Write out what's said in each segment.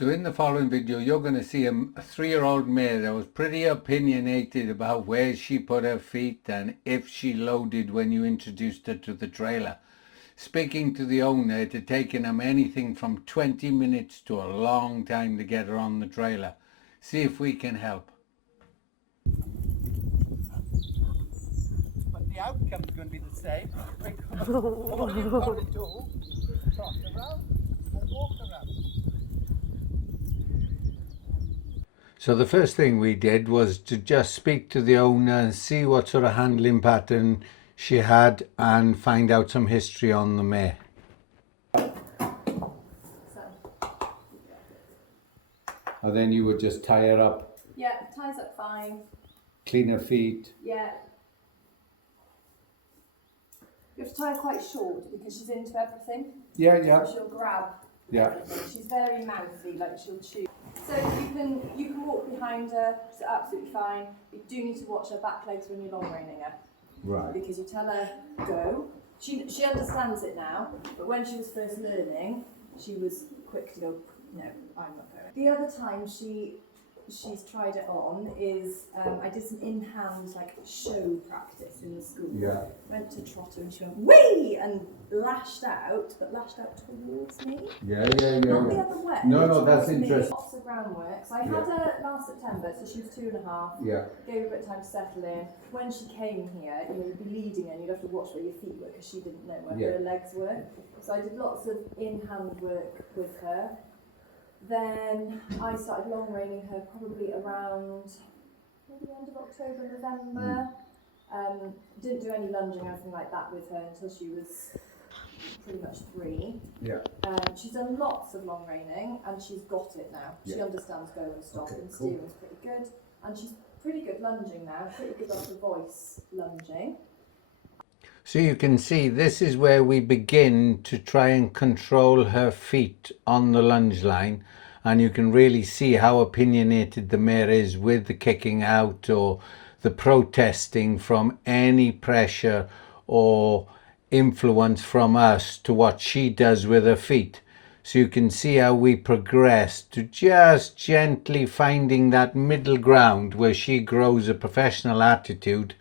So in the following video, you're going to see a 3-year-old mare that was pretty opinionated about where she put her feet and if she loaded when you introduced her to the trailer. Speaking to the owner, it had taken him anything from 20 minutes to a long time to get her on the trailer. See if we can help. But the outcome's going to be the same. All you've got to do is trot around and walk around. So the first thing we did was to just speak to the owner and see what sort of handling pattern she had and find out some history on the mare. And then you would just tie her up, Yeah, ties up fine. clean her feet. Yeah. You have to tie her quite short because she's into everything. Yeah. So she'll grab Yeah. everything. She's very mouthy, like she'll chew. So you can walk behind her, it's absolutely fine. You do need to watch her back legs when you're long reining her. Right. Because you tell her go. She understands it now, but when she was first learning, she was quick to go, no, I'm not going. The other time she's tried it on is I did some in-hand like show practice in the school. Yeah. Went to trot her and she went whee and lashed out towards me. Yeah. Not the other way. No, that's towards me. interesting. Lots of groundwork. So I had her last September, so she was 2.5. Yeah. Gave her a bit of time to settle in. When she came here, you'd be leading her and you'd have to watch where your feet were because she didn't know where her legs were. So I did lots of in-hand work with her. Then I started long reining her probably around maybe the end of October, November. Didn't do any lunging or anything like that with her until she was pretty much 3. Yeah. She's done lots of long reining and she's got it now. She Yeah. understands go and stop, Okay, and cool. steering's pretty good. And she's pretty good lunging now, pretty good on the voice lunging. So you can see this is where we begin to try and control her feet on the lunge line, and you can really see how opinionated the mare is with the kicking out or the protesting from any pressure or influence from us to what she does with her feet. So you can see how we progress to just gently finding that middle ground where she grows a professional attitude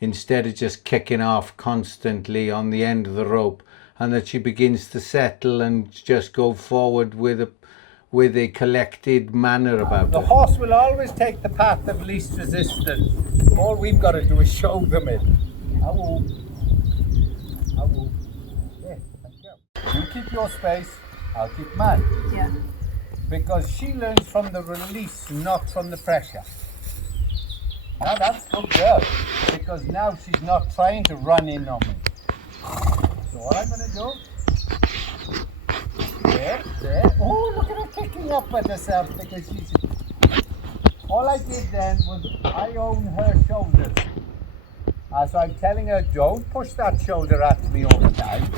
instead of just kicking off constantly on the end of the rope, and that she begins to settle and just go forward with a collected manner about The it. horse will always take the path of least resistance. All we've got to do is show them it. Awoo. Awoo. There, thank you. You keep your space, I'll keep mine. Yeah. Because she learns from the release, not from the pressure. Now that's good girl, because now she's not trying to run in on me. So what I'm going to do, there. Oh, look at her kicking up at herself because she's... All I did then was I own her shoulders. So I'm telling her, don't push that shoulder at me all the time.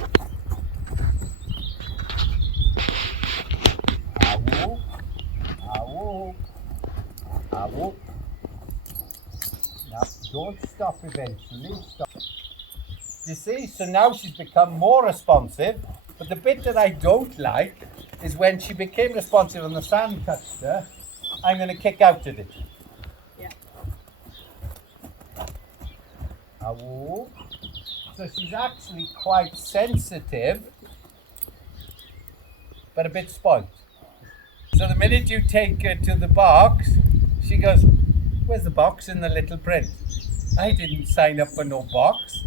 Awoo, awoo, awoo. Now, don't stop eventually, stop. You see, so now she's become more responsive, but the bit that I don't like is when she became responsive and the sand touched her, I'm going to kick out at it. Yeah. Awoo. So she's actually quite sensitive, but a bit spoilt. So the minute you take her to the box, she goes, where's the box in the little print? I didn't sign up for no box.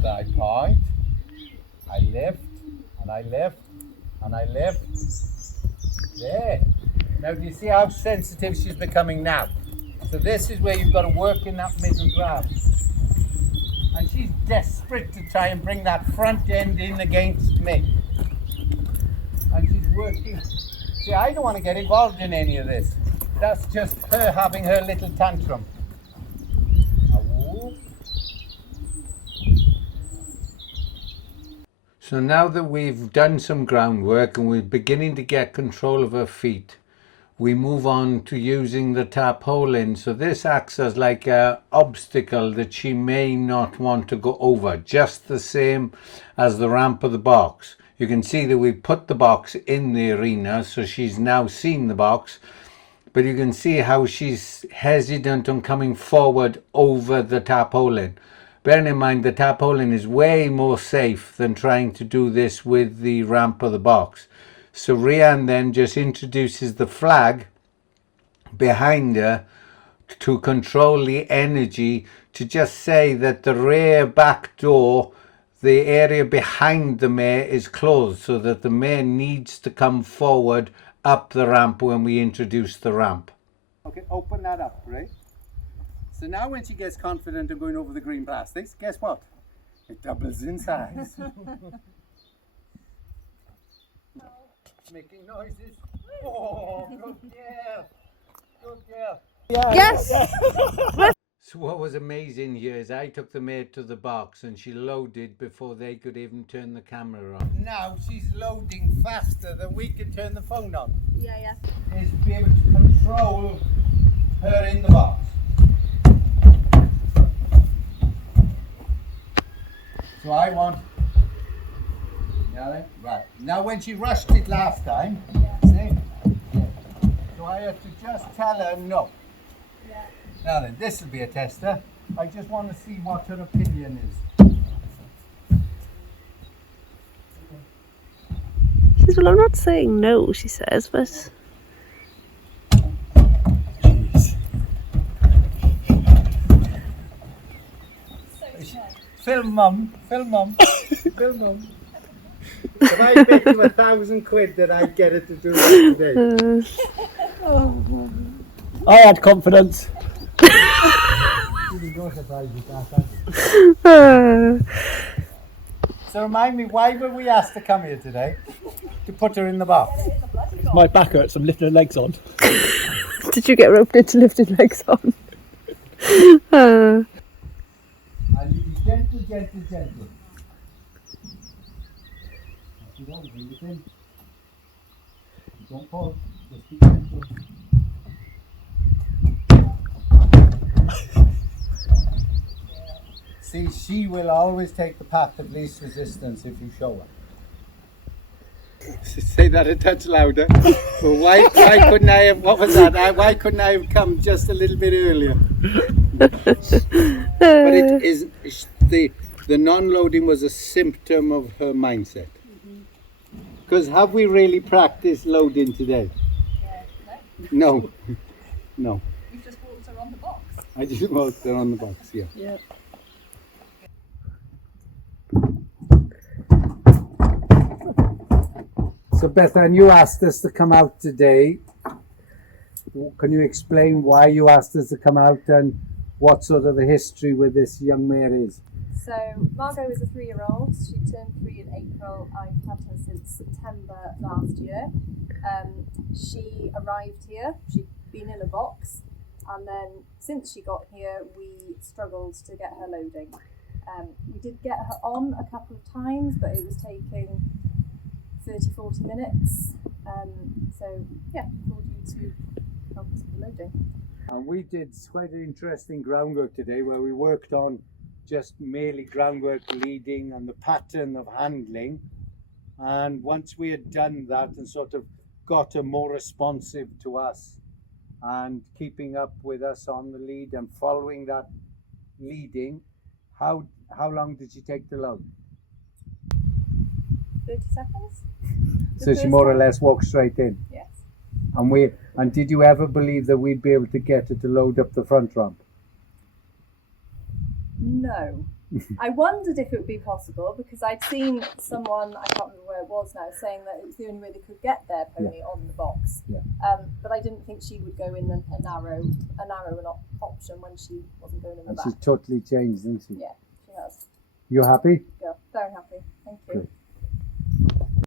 So I point, I lift, and I lift, and I lift. There. Now do you see how sensitive she's becoming now? So this is where you've got to work in that middle ground. And she's desperate to try and bring that front end in against me. And she's working. See, I don't want to get involved in any of this. That's just her having her little tantrum. Awoo. So now that we've done some groundwork and we're beginning to get control of her feet, we move on to using the tarpaulin. So this acts as like an obstacle that she may not want to go over, just the same as the ramp of the box. You can see that we've put the box in the arena, so she's now seen the box, but you can see how she's hesitant on coming forward over the tarpaulin. Bearing in mind the tarpaulin is way more safe than trying to do this with the ramp of the box. So Rianne then just introduces the flag behind her to control the energy, to just say that the rear back door, the area behind the mare, is closed, so that the mare needs to come forward up the ramp when we introduce the ramp. Okay, open that up, right? So now when she gets confident of going over the green plastics, guess what? It doubles in size. Making noises. Oh, good girl. Good girl. Yes! So what was amazing here is I took the mare to the box and she loaded before they could even turn the camera on. Now she's loading faster than we can turn the phone on. Yeah. Is to be able to control her in the box. So I want, right. Now when she rushed it last time, see? Yeah. So I have to just tell her no. Yeah. Now then, this will be a tester. I just want to see what her opinion is. She says, well, I'm not saying no, she says, but... Film mum, film mum, film mum. If I bet you £1,000 that I'd get her to do it today. I had confidence. So remind me, why were we asked to come here today? To put her in the box. My back hurts from lifting her legs on. Did you get roped into lifted legs on? And you be gentle, gentle, gentle. You don't bring it in. Don't fall. Just be gentle. See, she will always take the path of least resistance if you show her. Say that a touch louder. Well, why couldn't I have, what was that? Why couldn't I have come just a little bit earlier? But it is, the non-loading was a symptom of her mindset. Because have we really practiced loading today? No. No. You've just walked her on the box. I just walked her on the box, yeah. Yeah. So Bethan, you asked us to come out today. Can you explain why you asked us to come out and what sort of the history with this young mare is? So Margot is a 3-year-old. She turned 3 in April. I've had her since September last year. She arrived here. She'd been in a box, and then since she got here, we struggled to get her loading. We did get her on a couple of times, but it was taking 30-40 minutes. So yeah, called you to help us with the loading. And we did quite an interesting groundwork today where we worked on just merely groundwork leading and the pattern of handling. And once we had done that and sort of got her more responsive to us and keeping up with us on the lead and following that leading, how long did she take to load? 30 seconds? So she more or less walked straight in. Yes. And did you ever believe that we'd be able to get her to load up the front ramp? No. I wondered if it would be possible because I'd seen someone, I can't remember where it was now, saying that it was the only way they could get their pony on the box. Yeah. But I didn't think she would go in a narrow option when she wasn't going in the And back. she's totally changed, isn't she? Yeah, she has. You happy? Yeah, very happy. Thank you. Good.